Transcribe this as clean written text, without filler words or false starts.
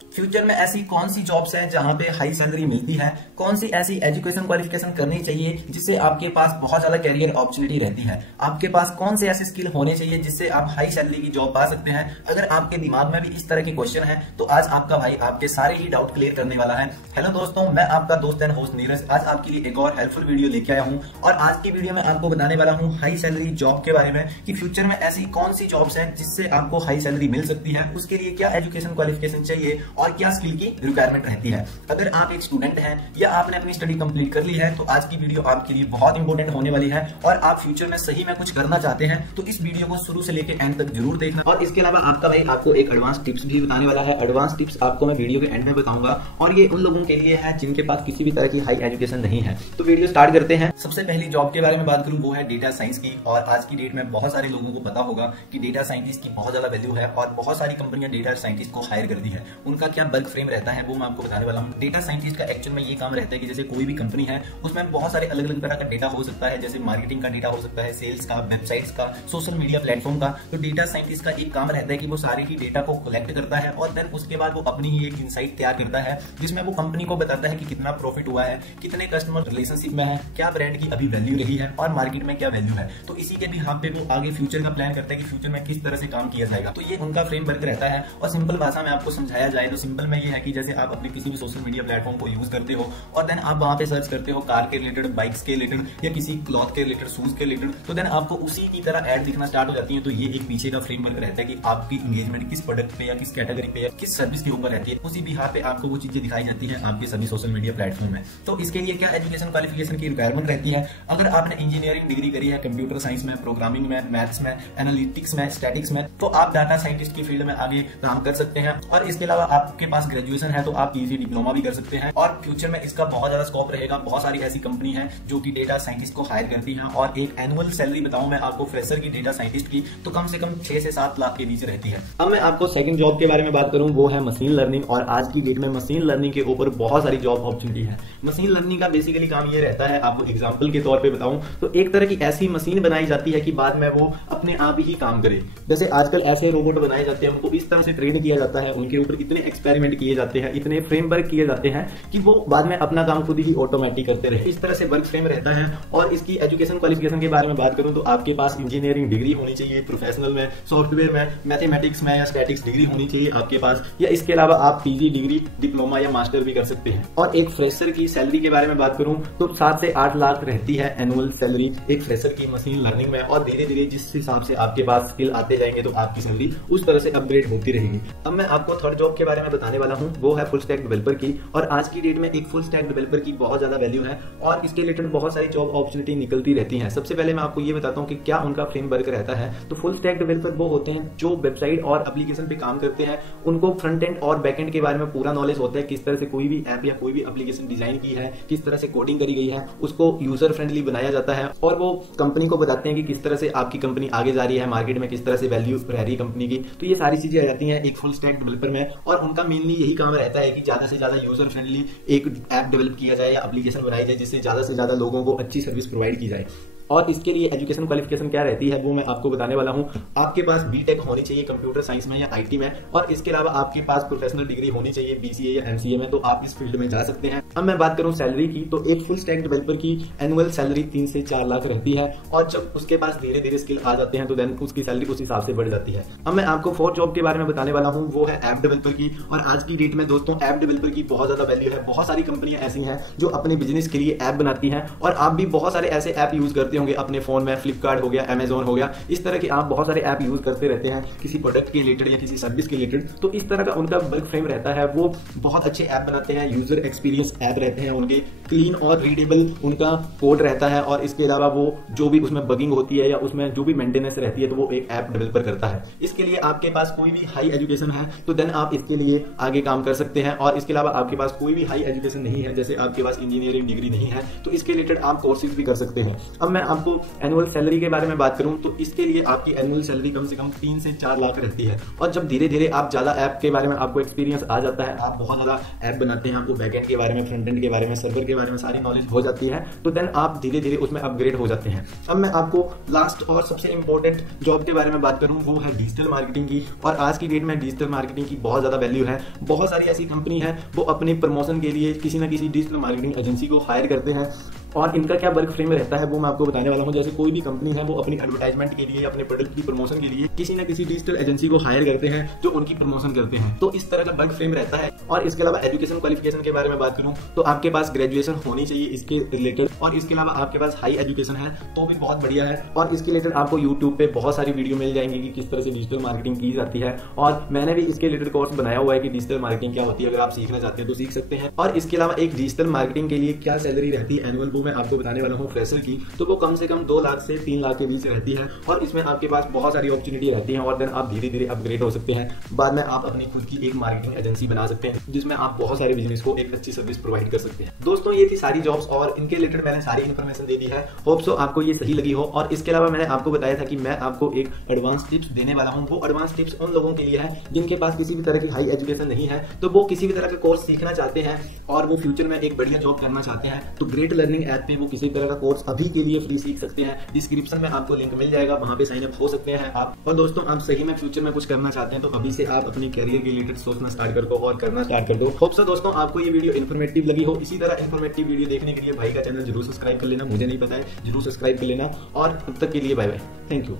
Future में ऐसी कौन सी जॉब्स हैं जहां पे हाई सैलरी मिलती है, कौन सी ऐसी एजुकेशन क्वालिफिकेशन करनी चाहिए जिससे आपके पास बहुत ज्यादा कैरियर अपॉर्चुनिटी रहती है, आपके पास कौन से ऐसे स्किल होने चाहिए जिससे आप हाई सैलरी की जॉब पा सकते हैं। अगर आपके दिमाग में भी इस तरह के क्वेश्चन है तो आज आपका भाई आपके सारे ही डाउट क्लियर करने वाला है। हेलो दोस्तों, मैं आपका दोस्त एंड होस्ट नीरज आज आपके लिए एक और हेल्पफुल वीडियो लेके आया हूँ और आज की वीडियो में आपको बताने वाला हूँ हाई सैलरी जॉब के बारे में कि फ्यूचर में ऐसी कौन सी जॉब्स हैं जिससे आपको हाई सैलरी मिल सकती है, उसके लिए क्या एजुकेशन क्वालिफिकेशन चाहिए और क्या स्किल की रिक्वायरमेंट रहती है। अगर आप एक स्टूडेंट हैं या आपने अपनी स्टडी कंप्लीट कर ली है तो आज की वीडियो आपके लिए बहुत इंपॉर्टेंट होने वाली है और आप फ्यूचर में सही में कुछ करना चाहते हैं तो इस वीडियो को शुरू से लेकर एंड तक जरूर देखना। और इसके अलावा आपका भाई आपको एक एडवांस टिप्स भी बताने वाला है। एडवांस टिप्स आपको मैं वीडियो के एंड में बताऊंगा और ये उन लोगों के लिए है जिनके पास किसी भी तरह की हाई एजुकेशन नहीं है। तो वीडियो स्टार्ट करते हैं। सबसे पहली जॉब के बारे में बात करूं वो है डेटा साइंस की। और आज की डेट में बहुत सारे लोगों को पता होगा कि डेटा साइंटिस्ट की बहुत ज्यादा वैल्यू है और बहुत सारी कंपनियां डेटा साइंटिस्ट को हायर करती है। उनका क्या वर्क फ्रेम रहता है वो मैं आपको बताने वाला हूं। डेटा साइंटिस्ट का एक्चुअल में ये काम रहता है कि जैसे कोई भी कंपनी है उसमें बहुत सारे अलग अलग तरह का डेटा हो सकता है, जैसे मार्केटिंग का डेटा हो सकता है, सेल्स का, वेबसाइट्स का, सोशल मीडिया प्लेटफॉर्म का। तो डेटा साइंटिस्ट का एक काम रहता है कि वो सारे ही डेटा को कलेक्ट करता है और देन उसके बाद वो अपनी ही एक इनसाइट तैयार करता है जिसमें वो कंपनी को बताता है कि कितना प्रॉफिट हुआ है, कितने कस्टमर रिलेशनशिप में है, क्या ब्रांड की अभी वैल्यू रही है और मार्केट में क्या वैल्यू है। तो इसी के भी यहाँ पे वो आगे फ्यूचर का प्लान करता है कि फ्यूचर में किस तरह से काम किया जाएगा। तो ये उनका फ्रेमवर्क रहता है और सिंपल भाषा में आपको समझाया जाए तो सिंपल में ये है कि जैसे आप अपने किसी भी सोशल मीडिया प्लेटफॉर्म को यूज करते हो और देन आप वहां पे सर्च करते हो कार के रिलेटेड, बाइक्स के रिलेटेड या किसी क्लॉथ के रिलेटेड, शूज के रिलेटेड, तो देन आपको उसी की तरह ऐड दिखना स्टार्ट हो जाती है। तो ये एक पीछे का फ्रेमवर्क रहता है कि आपकी एंगेजमेंट किस प्रोडक्ट पे या किस कैटेगरी पे या किस सर्विस के ऊपर रहती है, उसी बिहार पे आपको वो चीजें दिखाई जाती है आपके सभी सोशल मीडिया प्लेटफॉर्म में। तो इसके लिए क्या एजुकेशन क्वालिफिकेशन की रिक्वायरमेंट रहती है। अगर आपने इंजीनियरिंग डिग्री करी है कंप्यूटर साइंस में, प्रोग्रामिंग में, मैथ्स में, एनालिटिक्स में, स्टैटिक्स में, तो आप डाटा साइंटिस्ट की फील्ड में आगे काम कर सकते हैं। और इसके अलावा आपके पास ग्रेजुएशन है तो आप पीजी डिप्लोमा भी कर सकते हैं और फ्यूचर में इसका बहुत ज्यादा स्कोप रहेगा। बहुत सारी ऐसी कंपनी है जो कि डेटा साइंटिस्ट को हायर करती हैं और एक एनुअल सैलरी बताऊं मैं आपको फ्रेशर की डेटा साइंटिस्ट की तो कम से कम 6 से 7 लाख के बीच रहती है। अब मैं आपको सेकंड जॉब के बारे में बात करूं वो है मशीन लर्निंग। और आज की डेट में मशीन लर्निंग के ऊपर बहुत सारी जॉब अपॉर्चुनिटी है। मशीन लर्निंग का बेसिकली काम ये रहता है, आपको एग्जाम्पल के तौर पर बताऊं तो एक तरह की ऐसी मशीन बनाई जाती है कि बाद में वो अपने आप ही काम करे। जैसे आजकल ऐसे रोबोट बनाए जाते हैं, उनको इस तरह से ट्रेन किया जाता है, उनके ऊपर इतने एक्सपेरिमेंट किए जाते हैं, इतने फ्रेमवर्क किए जाते हैं कि वो बाद में अपना काम खुद ही ऑटोमेटिक करते रहे। इस तरह से वर्क फ्रेम रहता है। और इसकी एजुकेशन क्वालिफिकेशन के बारे में बात करूं तो आपके पास इंजीनियरिंग डिग्री होनी चाहिए, प्रोफेशनल में, सॉफ्टवेयर में, मैथमेटिक्स में या स्टैटिक्स डिग्री होनी चाहिए आपके पास, या इसके अलावा आप पीजी डिग्री, डिप्लोमा या मास्टर भी कर सकते हैं। और एक फ्रेशर की सैलरी के बारे में बात करूं तो 7 से 8 लाख रहती है एनुअल सैलरी एक फ्रेशर की मशीन लर्निंग में। और धीरे धीरे जिस हिसाब से आपके पास स्किल आते जाएंगे तो आपकी सैलरी उस तरह से अपग्रेड होती रहेगी। अब मैं आपको थर्ड जॉब के बारे में बताने वाला हूं वो है फुल स्टैक डेवलपर की। और आज की डेट में एक फुल स्टैक डेवलपर की बहुत ज्यादा वैल्यू है और इसके रिलेटेड बहुत सारी जॉब अपॉर्चुनिटी निकलती रहती हैं। सबसे पहले मैं आपको ये बताता हूं कि क्या उनका फ्रेमवर्क रहता है। तो फुल स्टैक डेवलपर वो होते हैं जो वेबसाइट और एप्लीकेशन पे काम करते हैं, उनको फ्रंट एंड और बैक एंड के बारे में पूरा नॉलेज होता है, किस तरह से कोई भी ऐप या कोई भी एप्लीकेशन डिजाइन की है, किस तरह से कोडिंग करी गई है, उसको यूजर फ्रेंडली बनाया जाता है और वो कंपनी को बताते हैं कि किस तरह से आपकी कंपनी आगे जा रही है, मार्केट में किस तरह से वैल्यू रह रही है कंपनी की। तो ये सारी चीजें आ जाती हैं एक फुल स्टैक डेवलपर में और उनका मेनली यही काम रहता है कि ज्यादा से ज्यादा यूजर फ्रेंडली एक ऐप डेवलप किया जाए या एप्लीकेशन बनाई जाए जिससे ज्यादा से ज्यादा लोगों को अच्छी सर्विस प्रोवाइड की जाए। और इसके लिए एजुकेशन क्वालिफिकेशन क्या रहती है वो मैं आपको बताने वाला हूं। आपके पास बीटेक होनी चाहिए कंप्यूटर साइंस में या आईटी में और इसके अलावा आपके पास प्रोफेशनल डिग्री होनी चाहिए बीसीए या एमसीए में, तो आप इस फील्ड में जा सकते हैं। अब मैं बात करूं सैलरी की तो एक फुल स्टैक डेवलपर की एनुअल सैलरी 3 से 4 लाख रहती है और जब उसके पास धीरे धीरे स्किल आ जाते हैं तो देन उसकी सैलरी उस हिसाब से बढ़ जाती है। अब मैं आपको फोर्थ जॉब के बारे में बताने वाला हूँ वो है ऐप डेवलपर की। और आज की डेट में दोस्तों ऐप डेवलपर की बहुत ज्यादा वैल्यू है। बहुत सारी कंपनियां ऐसी हैं जो अपने बिजनेस के लिए ऐप बनाती हैं और आप भी बहुत सारे ऐसे ऐप यूज करते होंगे अपने फोन में, फ्लिपकार्ट हो गया, अमेजोन हो गया, इस तरह के आप बहुत सारे ऐप यूज करते रहते हैं किसी प्रोडक्ट के रिलेटेड या किसी सर्विस के रिलेटेड। तो इस तरह का उनका वर्क फ्रेम रहता है, वो बहुत अच्छे ऐप बनाते हैं, यूजर एक्सपीरियंस ऐप रहते हैं उनके, क्लीन और रीडेबल उनका कोड रहता है और इसके अलावा वो जो भी उसमें बगिंग होती है या उसमें जो भी मेंटेनेंस रहती है तो वो एक ऐप डेवलपर करता है। इसके लिए आपके पास कोई भी हाई एजुकेशन है तो देन आप इसके लिए आगे काम कर सकते हैं। और इसके अलावा आपके पास कोई भी हाई एजुकेशन नहीं है, जैसे आपके पास इंजीनियरिंग डिग्री नहीं है, तो इसके रिलेटेड आप कोर्सेज भी कर सकते हैं। अब मैं आपको एनुअल सैलरी के बारे में बात करूं तो इसके लिए आपकी एनुअल सैलरी कम से कम 3 से 4 लाख रहती है। और जब धीरे धीरे आप ज्यादा ऐप के बारे में आपको एक्सपीरियंस आ जाता है, आप बहुत ज्यादा ऐप बनाते हैं, आपको बैकएंड के बारे में, फ्रंट एंड के बारे में, सर्वर के बारे में सारी नॉलेज हो जाती है, तो देन आप धीरे धीरे उसमें अपग्रेड हो जाते हैं। अब मैं आपको लास्ट और सबसे इंपॉर्टेंट जॉब के बारे में बात करूं, वो है डिजिटल मार्केटिंग की। और आज की डेट में डिजिटल मार्केटिंग की बहुत ज्यादा वैल्यू है। बहुत सारी ऐसी कंपनी है वो अपने प्रमोशन के लिए किसी ना किसी डिजिटल मार्केटिंग एजेंसी को हायर करते हैं, और इनका क्या वर्क फ्रेम रहता है वो मैं आपको बताने वाला हूं। जैसे कोई भी कंपनी है वो अपनी एडवर्टाइजमेंट के लिए, अपने प्रोडक्ट की प्रमोशन के लिए किसी ना किसी डिजिटल एजेंसी को हायर करते हैं जो उनकी प्रमोशन करते हैं। तो इस तरह का वर्क फ्रेम रहता है। और इसके अलावा एजुकेशन क्वालिफिकेशन के बारे में बात करूं तो आपके पास ग्रेजुएशन होनी चाहिए इसके रिलेटेड, और इसके अलावा आपके पास हाई एजुकेशन है तो भी बहुत बढ़िया है। और इसके रिलेटेड आपको यूट्यूब पे बहुत सारी वीडियो मिल जाएंगी कि किस तरह से डिजिटल मार्केटिंग की जाती है, और मैंने भी इसके रिलेटेड कोर्स बनाया हुआ है कि डिजिटल मार्केटिंग क्या होती है। अगर आप सीखना चाहते हैं तो सीख सकते हैं। और इसके अलावा एक डिजिटल मार्केटिंग के लिए क्या सैलरी रहती है एनुअल, वो मैं आपको बताने वाला हूं फ्रेशर की। तो वो कम से कम 2 लाख से 3 लाख के बीच रहती है, और इसमें आपके पास बहुत सारी अपॉर्चुनिटी रहती है, और देन आप धीरे धीरे अपग्रेड हो सकते हैं। बाद में आप अपनी खुद की एक मार्केटिंग एजेंसी बना सकते हैं जिसमें आप बहुत सारे बिजनेस को एक अच्छी सर्विस प्रोवाइड कर सकते हैं। दोस्तों ये थी सारी जॉब्स और इनके रिलेटेड मैंने सारी इन्फॉर्मेशन दे दी है। होप सो आपको ये सही लगी हो। और इसके अलावा मैंने आपको बताया था कि मैं आपको एक एडवांस टिप्स देने वाला हूं। वो एडवांस टिप्स उन लोगों के लिए है जिनके पास किसी भी तरह की हाई एजुकेशन नहीं है, तो वो किसी भी तरह का कोर्स सीखना चाहते हैं और वो फ्यूचर में एक बढ़िया जॉब करना चाहते हैं। तो ग्रेट लर्निंग ऐप पे वो किसी तरह का कोर्स अभी के लिए फ्री सीख सकते हैं। डिस्क्रिप्शन में आपको लिंक मिल जाएगा, वहां पे साइन अप हो सकते हैं आप। और दोस्तों आप सही में फ्यूचर में कुछ करना चाहते हैं तो अभी से आप अपने करियर के रिलेटेड सोचना स्टार्ट कर दो और करना स्टार्ट कर दो। होप सो दोस्तों आपको ये वीडियो इन्फॉर्मेटिव लगी हो। इसी तरह इन्फॉर्मेटिव वीडियो देखने के लिए भाई का चैनल जरूर सब्सक्राइब कर लेना, मुझे नहीं पता है, जरूर सब्सक्राइब कर लेना। और तब तक के लिए बाय बाय, थैंक यू।